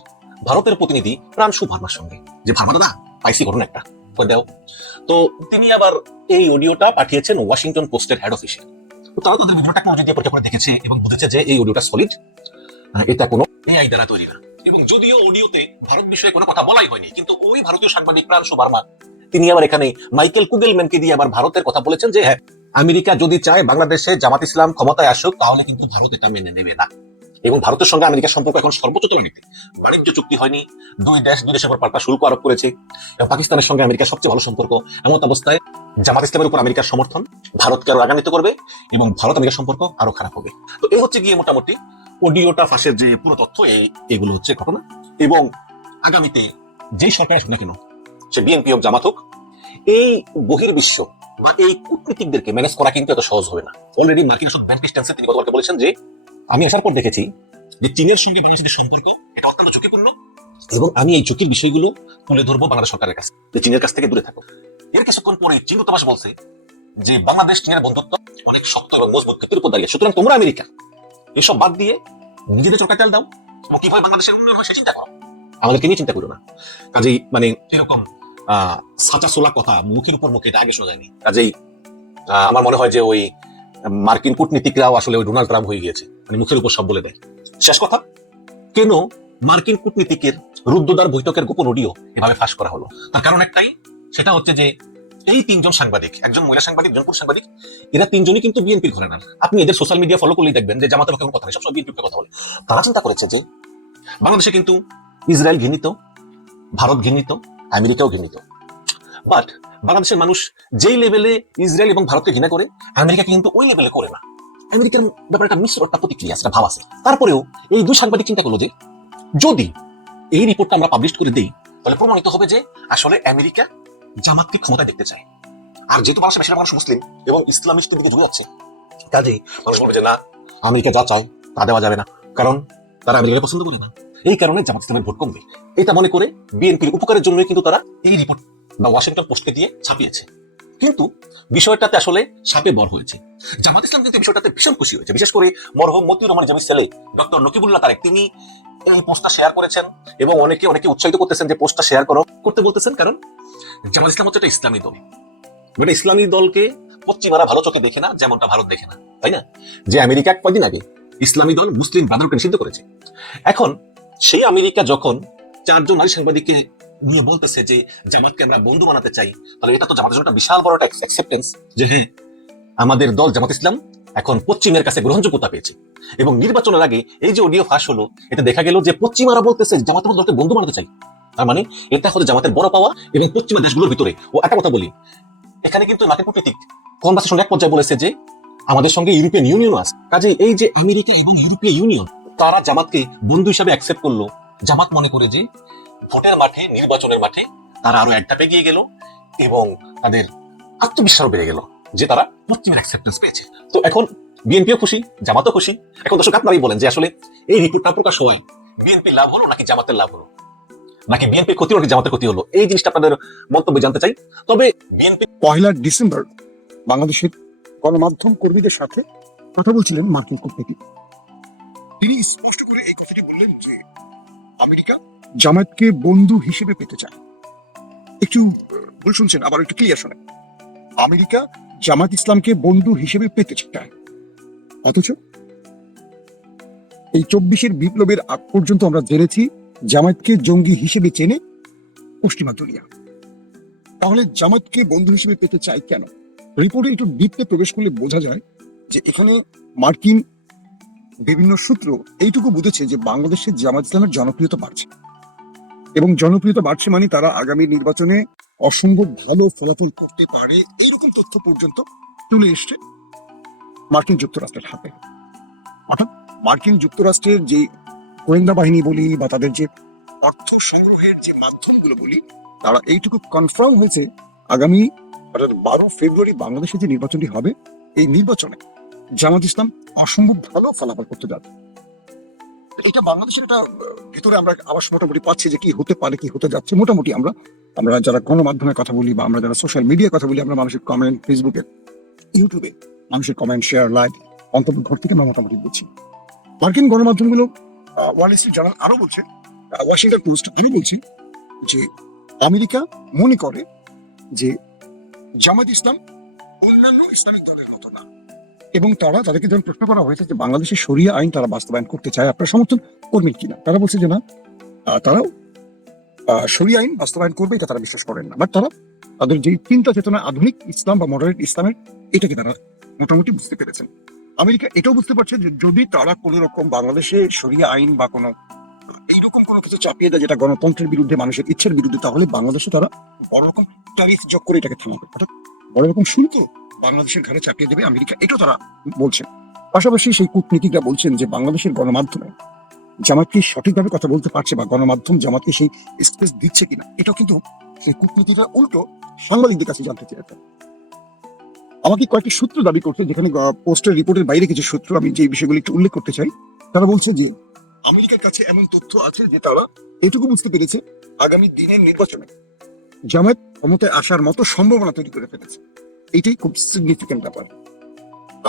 ভারতের প্রতিনিধি প্রাণশু ভার্মার সঙ্গে, যে ভার্মা দাদা পাইছি ঘটনা একটা দেও। তো তিনি আবার এই অডিওটা পাঠিয়েছেন ওয়াশিংটন পোস্টের হেড অফিসে। তারা তাদের বিভিন্ন টেকনোলজি দিয়ে পরীক্ষা করে দেখেছে এবং বুঝেছে যে এই অডিওটা সলিড, এটা কোনো এআই দ্বারা তৈরি না। এবং যদিও অডিওতে ভারত বিষয়ে কোনো কথা বলাই হয়নি, কিন্তু ওই ভারতীয় সাংবাদিক প্রাংশু বার্মা তিনি আবার এখানে মাইকেল কুগেলম্যানকে দিয়ে আবার ভারতের কথা বলেছেন যে হ্যাঁ, আমেরিকা যদি চায় বাংলাদেশে জামাত ইসলাম ক্ষমতায় আসুক, তাহলে কিন্তু ভারত এটা মেনে নেবে না। এবং ভারতের সঙ্গে আমেরিকার সম্পর্ক এখন সর্বোচ্চ তলানিতে। বাণিজ্য চুক্তি হয়নি, দুই দেশের উপর পাল্টা শুল্ক আরোপ করেছে, এবং পাকিস্তানের সঙ্গে আমেরিকার সবচেয়ে ভালো সম্পর্ক। এমন অবস্থায় জামাত ইসলামের উপর আমেরিকার সমর্থন ভারতকে আরো রাগান্বিত করবে এবং ভারত আমেরিকার সম্পর্ক আরো খারাপ হবে। তো এই হচ্ছে গিয়ে মোটামুটি অডিওটা ফাঁসের যে পুরো তথ্য, এগুলো হচ্ছে ঘটনা। এবং আগামীতে যেই সরকার আসুক না কেন, সে বিএনপি হোক জামাত হোক, এই বহির্বিশ্ব বা এই কূটনীতিকদেরকে ম্যানেজ করা কিন্তু এত সহজ হবে না। অলরেডি মার্কিন রাষ্ট্রদূত বেন ক্রিস্টেনসেন তিনি গতকালকে বলেছেন যে আমি আসার পর দেখেছি যে চীনের সঙ্গে বাংলাদেশের সম্পর্ক এটা অত্যন্ত ঝুঁকিপূর্ণ, এবং আমি এই ঝুঁকির বিষয়গুলো তুলে ধরবো বাংলাদেশ সরকারের কাছে, যে চীনের কাছ থেকে দূরে থাকো। এর কিছুক্ষণ পরে চীন দূতাবাস বলছে যে বাংলাদেশ চীনের বন্ধুত্ব অনেক শক্ত এবং মজবুত ক্ষেত্রের উপর দাঁড়িয়ে, সুতরাং তোমরা আমেরিকা এসব বাদ দিয়ে নিজেদের চরকায় তেল দাও এবং কিভাবে বাংলাদেশের উন্নয়ন হয় সে চিন্তা করো, আমাদেরকে নিয়ে চিন্তা করো না। কাজেই মানে এরকম সাচা সোলা কথা মুখের উপর মুখে এটা আগে শোনা যায়নি। কাজেই আমার মনে হয় যে ওই মার্কিন কূটনীতিকরাও আসলে ওই ডোনাল্ড ট্রাম্প হয়ে গিয়েছে, মানে মুখের উপর সব বলে দেয়। শেষ কথা, কেন মার্কিন কূটনীতিকের রুদ্ধদ্বার বৈঠকের গোপন অডিও এভাবে ফাঁস করা হলো? তার কারণ একটাই, সেটা হচ্ছে যে এই তিনজন সাংবাদিক, একজন মহিলা সাংবাদিক, একজন পুরুষ সাংবাদিক, এরা তিনজনই কিন্তু বিএনপির ঘরানার। আপনি এদের সোশ্যাল মিডিয়া ফলো করলেই দেখবেন যে জামাতের পক্ষে কোনো কথা নেই, সবসময় বিএনপির কথা বলে। তারা চিন্তা করেছে যে বাংলাদেশে কিন্তু ইসরায়েল ঘৃণিত, ভারত ঘৃণিত, আমেরিকাও ঘৃণিত, বাট বাংলাদেশের মানুষ যেই লেভেলে ইসরায়েল এবং ভারতকে ঘৃণা করে, আমেরিকা কিন্তু ওই লেভেলে করে না। আমেরিকার ব্যাপারে একটা মিশ্র একটা প্রতিক্রিয়া, একটা ভাব আছে। তারপরেও এই দুই সাংবাদিক চিন্তা করলো যে যদি এই রিপোর্টটা আমরা পাবলিশ করে দিই, তাহলে প্রমাণিত হবে যে আসলে আমেরিকা জামাতকে ক্ষমতায় দেখতে চায়। আর যেহেতু বাংলাদেশের বেশিরভাগ মানুষ মুসলিম এবং ইসলামিস্টের দিকে ঝুঁকে যাচ্ছে, কাজেই মানুষ বলবে যে না, আমেরিকা যা চায় তা দেওয়া যাবে না, কারণ তারা আমেরিকাকে পছন্দ করে না। এই কারণে জামাত ইসলামের ভোট কমবে, এটা মনে করে বিএনপির উপকারের জন্য কিন্তু তারা এই রিপোর্ট বা ওয়াশিংটন পোস্টকে দিয়ে ছাপিয়েছে। কিন্তু বিষয়টাতে আসলে সাপে বর হয়েছে। জামাত ইসলাম কিন্তু বিষয়টাতে ভীষণ খুশি হয়েছে, বিশেষ করে মরহুম মতিউর রহমান জামির ছেলে ডক্টর নকিবুল্লাহ তারেক, তিনি এই পোস্টটা শেয়ার করেছেন এবং অনেকে উৎসাহিত করতেছেন যে পোস্টটা শেয়ার করতে বলতেছেন, কারণ জামাত ইসলাম হচ্ছে একটা ইসলামী দল। মানে ইসলামী দলকে পশ্চিমারা ভালো চোখে দেখে না, যেমনটা ভারত দেখে না, তাই না? যে আমেরিকা কয়েকদিন আগে ইসলামী দল মুসলিম ব্রাদারহুডকে নিষিদ্ধ করেছে, এখন সেই আমেরিকা যখন চারজন নারী সাংবাদিককে নিয়ে বলতেছে যে জামাতকে আমরা বন্ধু বানাতে চাই, তাহলে এটা তো জামাতের জন্য একটা বিশাল বড় একটা অ্যাকসেপ্টেন্স যে হ্যাঁ, আমাদের দল জামাত ইসলাম এখন পশ্চিমের কাছে গ্রহণযোগ্যতা পেয়েছে। এবং নির্বাচনের আগে এই যে অডিও ফাঁস হলো, এটা দেখা গেল যে পশ্চিমারা বলতেছে জামাতের দলকে বন্ধু বানাতে চাই। তার মানে এটা হচ্ছে জামাতের বড় পাওয়া। এবং পশ্চিমা দেশগুলোর ভিতরে ও একটা কথা বলি, এখানে কিন্তু মার্কিন কূটনীতিক কনভারসেশন এক পর্যায়ে বলেছে যে আমাদের সঙ্গে ইউরোপিয়ান ইউনিয়ন আছে। কাজে এই যে আমেরিকা এবং ইউরোপীয় ইউনিয়ন তারা জামাতকে বন্ধু হিসাবে অ্যাকসেপ্ট করলো, জামাত মনে করে যে ভোটের মাঠে, নির্বাচনের মাঠে তারা আরো এক ধাপে গিয়ে গেল এবং তাদের আত্মবিশ্বাসও বেড়ে গেল যে তারা পশ্চিমের অ্যাকসেপ্টেন্স পেয়েছে। তো এখন বিএনপিও খুশি, জামাতও খুশি। এখন দর্শক আপনারাই বলেন যে আসলে এই রিপোর্টটা প্রকাশ হয় বিএনপি লাভ হলো নাকি জামাতের লাভ হলো, নাকি বিএনপির ক্ষতি হলো নাকি জামাতের ক্ষতি হলো? এই জিনিসটা আপনাদের মন্তব্য জানতে চাই। তবে বিএনপি 1 ডিসেম্বর বাংলাদেশের গণমাধ্যম কর্মীদের সাথে কথা বলছিলেন মার্কিন কূটনীতিক। তিনি স্পষ্ট করে এই কথাটি বললেন যে আমেরিকা জামায়াতকে বন্ধু হিসেবে পেতে চায়। একটু ভুল শুনছেন, আবার একটু ক্লিয়ার শোনেন। আমেরিকা জামাত ইসলামকে বন্ধু হিসেবে পেতে চায়, অথচ এই 24-এর বিপ্লবের আগ পর্যন্ত আমরা জেনেছি জামায়াতকে জঙ্গি হিসেবে চেনে পশ্চিমা দুনিয়া। তাহলে জামায়াতকে বন্ধু হিসেবে পেতে চায় কেন? রিপোর্টে একটু ডিপে প্রবেশ করলে বোঝা যায় যে এখানে মার্কিন বিভিন্ন সূত্র এইটুকু বুঝেছে যে বাংলাদেশে জামায়াত ইসলামের জনপ্রিয়তা বাড়ছে, এবং জনপ্রিয়তা বাড়ছে মানে তারা আগামী নির্বাচনে অসম্ভব ভালো ফলাফল করতে পারে, এইরকম তথ্য পর্যন্ত চলে এসছে মার্কিন যুক্তরাষ্ট্রের হাতে। অর্থাৎ মার্কিন যুক্তরাষ্ট্রের যে গোয়েন্দা বাহিনী বলি বা তাদের যে অর্থ সংগ্রহের যে মাধ্যমগুলো বলি, তারা এইটুকু কনফার্ম হয়েছে আগামী 12 ফেব্রুয়ারি বাংলাদেশে যে নির্বাচনটি হবে, এই নির্বাচনে জামাত ইসলাম অসম্ভব ভালো ফলাফল করতে যাবে। এটা বাংলাদেশের একটা ভিতরে আমরা আবার মোটামুটি পাচ্ছি যে কি হতে পারে, কি হতে যাচ্ছে। মোটামুটি আমরা যারা গণমাধ্যমে কথা বলি বা আমরা যারা সোশ্যাল মিডিয়ায় কথা বলি, আমরা মানুষের কমেন্ট, ফেসবুকে, ইউটিউবে মানুষের কমেন্ট, শেয়ার, লাইক, মন্তব্য ঘর থেকে আমরা মোটামুটি বুঝছি। মার্কিন গণমাধ্যমগুলো ওয়াল স্ট্রিট জার্নাল আরো বলছে, ওয়াশিংটন পোস্ট আরো বলছে যে আমেরিকা মনে করে যে জামাত ইসলাম অন্যান্য ইসলামিক দলের মতো না, এবং তারা তাদেরকে যখন প্রশ্ন করা হয়েছে যে বাংলাদেশের শরিয়া আইন তারা বাস্তবায়ন করতে চায়, আপনারা সমর্থন করবেন কিনা, তারা বলছে যে না, তারাও শরিয়া আইন বাস্তবায়ন করবে এটা তারা বিশ্বাস করেন না। বাট তারা তাদের যে চিন্তা চেতনা আধুনিক ইসলাম বা মডারেট ইসলামের, এটাকে তারা মোটামুটি বুঝতে পেরেছেন। আমেরিকা এটাও বুঝতে পারছে যে যদি তারা কোনো রকম বাংলাদেশে শরিয়া আইন বা কোনো এরকম কোনো কিছু চাপিয়ে দেয় যেটা গণতন্ত্রের বিরুদ্ধে, মানুষের ইচ্ছার বিরুদ্ধে, তাহলে বাংলাদেশে তারা বড় রকম ট্যারিফ যোগ করে এটাকে থামাবে, অর্থাৎ বড় রকম শুল্ক বাংলাদেশের ঘাড়ে চাপিয়ে দেবে আমেরিকা, এটাও তারা বলছেন। পাশাপাশি সেই কূটনীতিকরা বলছেন যে বাংলাদেশের গণমাধ্যমে জামাত কি সঠিকভাবে কথা বলতে পারছে বা গণমাধ্যম জামাতকে সেই স্পেস দিচ্ছে কিনা, এটাও কিন্তু সেই কূটনীতিকরা উল্টো সাংবাদিকদের কাছে জানতে চেয়েছেন। আমাকে কয়েকটি সূত্র দাবি করছে, যেখানে পোস্টের রিপোর্টের বাইরে কিছু সূত্র, আমি যে বিষয়গুলি একটু উল্লেখ করতে চাই। তারা বলছে যে আমেরিকার কাছে এমন তথ্য আছে যে তারা এটুকু বুঝতে পেরেছে আগামী দিনের নির্বাচনে জামায়াত ক্ষমতায় আসার মতো সম্ভাবনা তৈরি করে ফেলেছে। এইটাই খুব সিগনিফিকেন্ট ব্যাপার।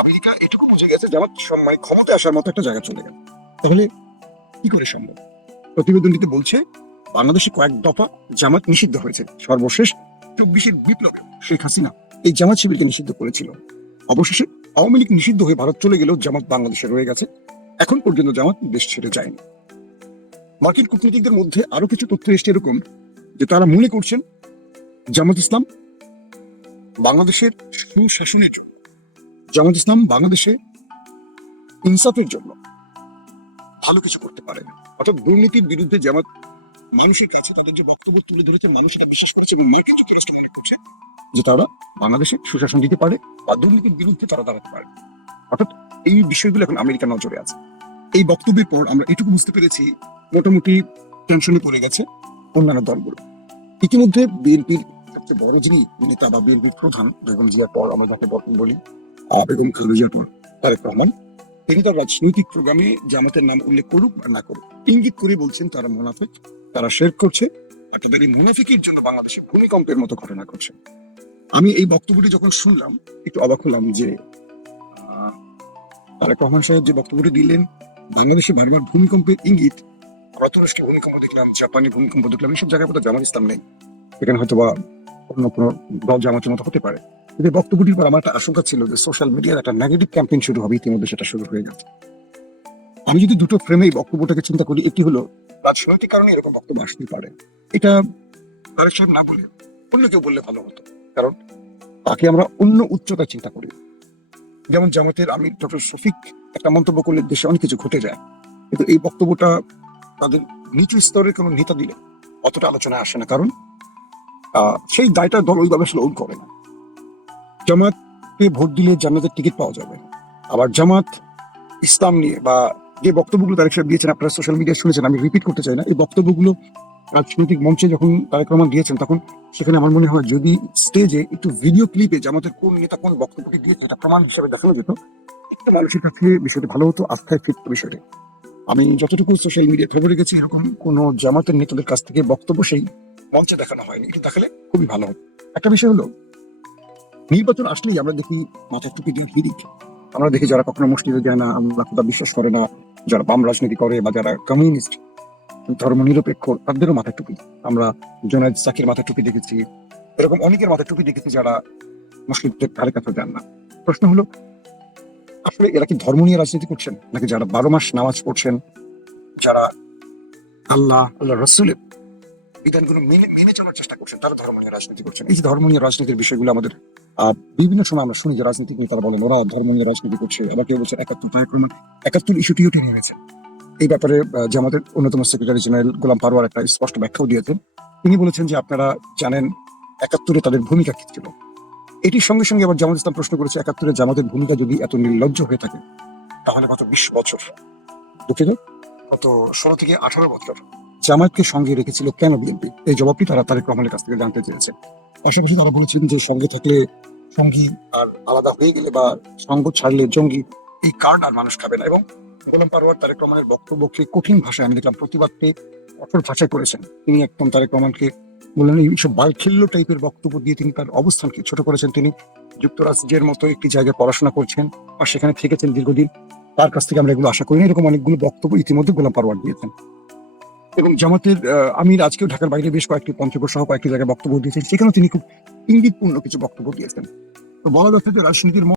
আমেরিকা এটুকু বুঝে গেছে জামাত সময় ক্ষমতায় আসার মতো একটা জায়গা চলে গেল। তাহলে কি করে সম্ভব? প্রতিবেদনটিতে বলছে বাংলাদেশে কয়েক দফা জামাত নিষিদ্ধ হয়েছে। সর্বশেষ 24-এর বিপ্লবে শেখ হাসিনা এই জামাত শিবিরকে নিষিদ্ধ করেছিল। অবশেষে আওয়ামী লীগ নিষিদ্ধ হয়ে ভারত চলে গেলেও জামাত বাংলাদেশে রয়ে গেছে। এখন পর্যন্ত জামাত দেশ ছেড়ে যায়নি। মার্কিন কূটনীতিকদের মধ্যে আরো কিছু তথ্য এসছে এরকম যে তারা মনে করছেন জামাত ইসলাম বাংলাদেশের সুশাসনের জন্য, জামাত ইসলাম বাংলাদেশে ইনসাফের জন্য ভালো কিছু করতে পারে না। অর্থাৎ দুর্নীতির বিরুদ্ধে জামাত মানুষের কাছে তাদের যে বক্তব্য তুলে ধরেছে, মানুষ এটা বিশ্বাস করছে এবং মার্কিন যুক্তরাষ্ট্র মনে করছে যে তারা বাংলাদেশে সুশাসন দিতে পারে বা দুর্নীতির বিরুদ্ধে তারা দাঁড়াতে পারে। অর্থাৎ এই বিষয়গুলো এখন আমেরিকার নজরে আছে। এই বক্তব্যের পর আমরা এটুকু বুঝতে পেরেছি মোটামুটি টেনশনে পড়ে গেছে অন্যান্য দলগুলো। ইতিমধ্যে বিএনপির সবচেয়ে বড় যিনি নেতা বা বিএনপির প্রধান বেগম জিয়ার পর আমরা যাকে বলি বেগম খালেদা জিয়ার পর তারেক রহমান, তিনি তার রাজনৈতিক প্রোগ্রামে জামাতের নাম উল্লেখ করুক বা না করুক ইঙ্গিত করে বলছেন তারা মুনাফিক, তারা শের করছে, আর তাদের এই মুনাফিকের জন্য বাংলাদেশে ভূমিকম্পের মতো ঘটনা ঘটছে। আমি এই বক্তব্যটি যখন শুনলাম একটু অবাক হলাম যে তারেক রহমান সাহেব যে বক্তব্যটি দিলেন, বাংলাদেশে বারবার ভূমিকম্পের ইঙ্গিত, আমরা তুরস্কের ভূমিকম্প দেখলাম, জাপানি ভূমিকম্প দেখলাম, এইসব জায়গায় কোথাও জামাত ইসলাম নেই। এখানে হয়তো বা অন্য কোনো দল জামাতের মতো হতে পারে। কিন্তু এই বক্তব্যটির পর আমার একটা আশঙ্কা ছিল যে সোশ্যাল মিডিয়ার একটা নেগেটিভ ক্যাম্পেইন শুরু হবে, ইতিমধ্যে সেটা শুরু হয়ে গেছে। আমি যদি দুটো ফ্রেমে এই বক্তব্যটাকে চিন্তা করি, একটি হলো রাজনৈতিক কারণে এরকম বক্তব্য আসতে পারে, এটা তারেক সাহেব না বলে অন্য কেউ বললে ভালো হতো, কারণ তাকে আমরা অন্য উচ্চতায় চিন্তা করি। যেমন জামাতের আমির ডক্টর শফিক একটা মন্তব্য করলে দেশে অনেক কিছু ঘটে যায়, কিন্তু এই বক্তব্যটা তাদের নিচু স্তরের কোনো নেতা দিলে অতটা আলোচনায় আসে না, কারণ সেই দায়টা দল ওইভাবে আসলে ওন করে না। জামাতকে ভোট দিলে জান্নাতের টিকিট পাওয়া যাবে, আবার জামাত ইসলাম নিয়ে বা যে বক্তব্যগুলো তারেক সাহেব দিয়েছেন, আপনারা সোশ্যাল মিডিয়ায় শুনেছেন, আমি রিপিট করতে চাই না, এই বক্তব্যগুলো রাজনৈতিক মঞ্চে যখন তারেক রহমান দিয়েছেন, তখন সেখানে আমার মনে হয় যদি স্টেজে একটু ভিডিও ক্লিপে জামাতের কোন নেতা কোন বক্তব্যটি দিয়েছে এটা প্রমাণ হিসেবে দেখানো যেত, একটা মানুষের কাছে বিষয়টি ভালো হতো, আস্থায় ফিরত বিষয়টি। আমি যতটুকু সোশ্যাল মিডিয়া খবরে গেছি, এরকম কোনো জামাতের নেতাদের কাছ থেকে বক্তব্য সেই মঞ্চে দেখানো হয়নি। এটা দেখালে খুবই ভালো হতো। একটা বিষয় হলো, নির্বাচন আসলেই আমরা দেখি মাথায় টুপি দিয়ে হিরিক, আমরা দেখি যারা কখনো মসজিদে যায় না, আল্লাহ খোদা বিশ্বাস করে না, যারা বাম রাজনীতি করে বা যারা কমিউনিস্ট ধর্ম নিরপেক্ষ, তাদেরও মাথায় টুপি। আমরা জোনায়েদ সাকির মাথায় টুপি দেখেছি, এরকম অনেকের মাথায় টুপি দেখেছি যারা মুসলিমদের ধারে কাছে যান না। প্রশ্ন হলো, আসলে এরা কি ধর্ম নিয়ে রাজনীতি করছেন, নাকি যারা 12 মাস নামাজ পড়ছেন, যারা আল্লাহ রসুলের বিধানগুলো মেনে চলার চেষ্টা করছেন, তারা ধর্ম নিয়ে রাজনীতি করছেন? এই যে ধর্ম নিয়ে রাজনীতির বিষয়গুলো আমাদের বিভিন্ন সময় আমরা শুনি যে রাজনীতি নিয়ে তারা বলেন ওরা ধর্ম নিয়ে রাজনীতি করছে, আবার কেউ বলছে 71 ইস্যুটিও টেনে এনেছেন। এই ব্যাপারে জামাতের অন্যতম সেক্রেটারি জেনারেল গোলাম পারওয়ার একটা স্পষ্ট ব্যাখ্যাও দিয়েছেন। তিনি বলেছেন যে আপনারা জানেন 71-এ তাদের ভূমিকা কি ছিল। এটির সঙ্গে সঙ্গে আবার জামাত ইসলাম প্রশ্ন করেছে 71-এ জামাতের ভূমিকা যদি এত নির্লজ্জ হয়ে থাকে, তাহলে গত 20 বছর, দুঃখিত, গত 16 থেকে 18 বছর জামায়াতকে সঙ্গে রেখেছিল কেন বিএনপি? এই জবাবটি তারা তারেক রহমানের কাছ থেকে জানতে চেয়েছে। পাশাপাশি তারা বলেছেন যে সঙ্গে থাকলে সঙ্গী আর আলাদা হয়ে গেলে বা সঙ্গ ছাড়লে জঙ্গি, এই কার্ড আর মানুষ খাবে না। এবং গোলাম পারওয়ার তারেক রহমানের বক্তব্যকে কঠিন ভাষায়, আমি দেখলাম প্রতিবাদকে কঠোর ভাষায় করেছেন। তিনি একদম তারেক রহমানকে বললেন এইসব বালখিল্য টাইপের বক্তব্য দিয়ে তিনি তার অবস্থানকে ছোট করেছেন। তিনি যুক্তরাজ্যের মতো একটি জায়গায় পড়াশোনা করছেন আর সেখানে থেকেছেন দীর্ঘদিন, তার কাছ থেকে আমরা এগুলো আশা করি না। এরকম অনেকগুলো বক্তব্য ইতিমধ্যে গোলাম পারওয়ার দিয়েছেন। এবং জামাতের আমির আজকেও ঢাকার বাইরে বেশ কয়েকটি পঞ্চগড় সহ কয়েকটি জায়গায় বক্তব্য দিয়েছেন, সেখানেও তিনি খুব ইঙ্গিতপূর্ণ কিছু বক্তব্য দিয়েছেন। তো বলা যাচ্ছে যে রাজনীতির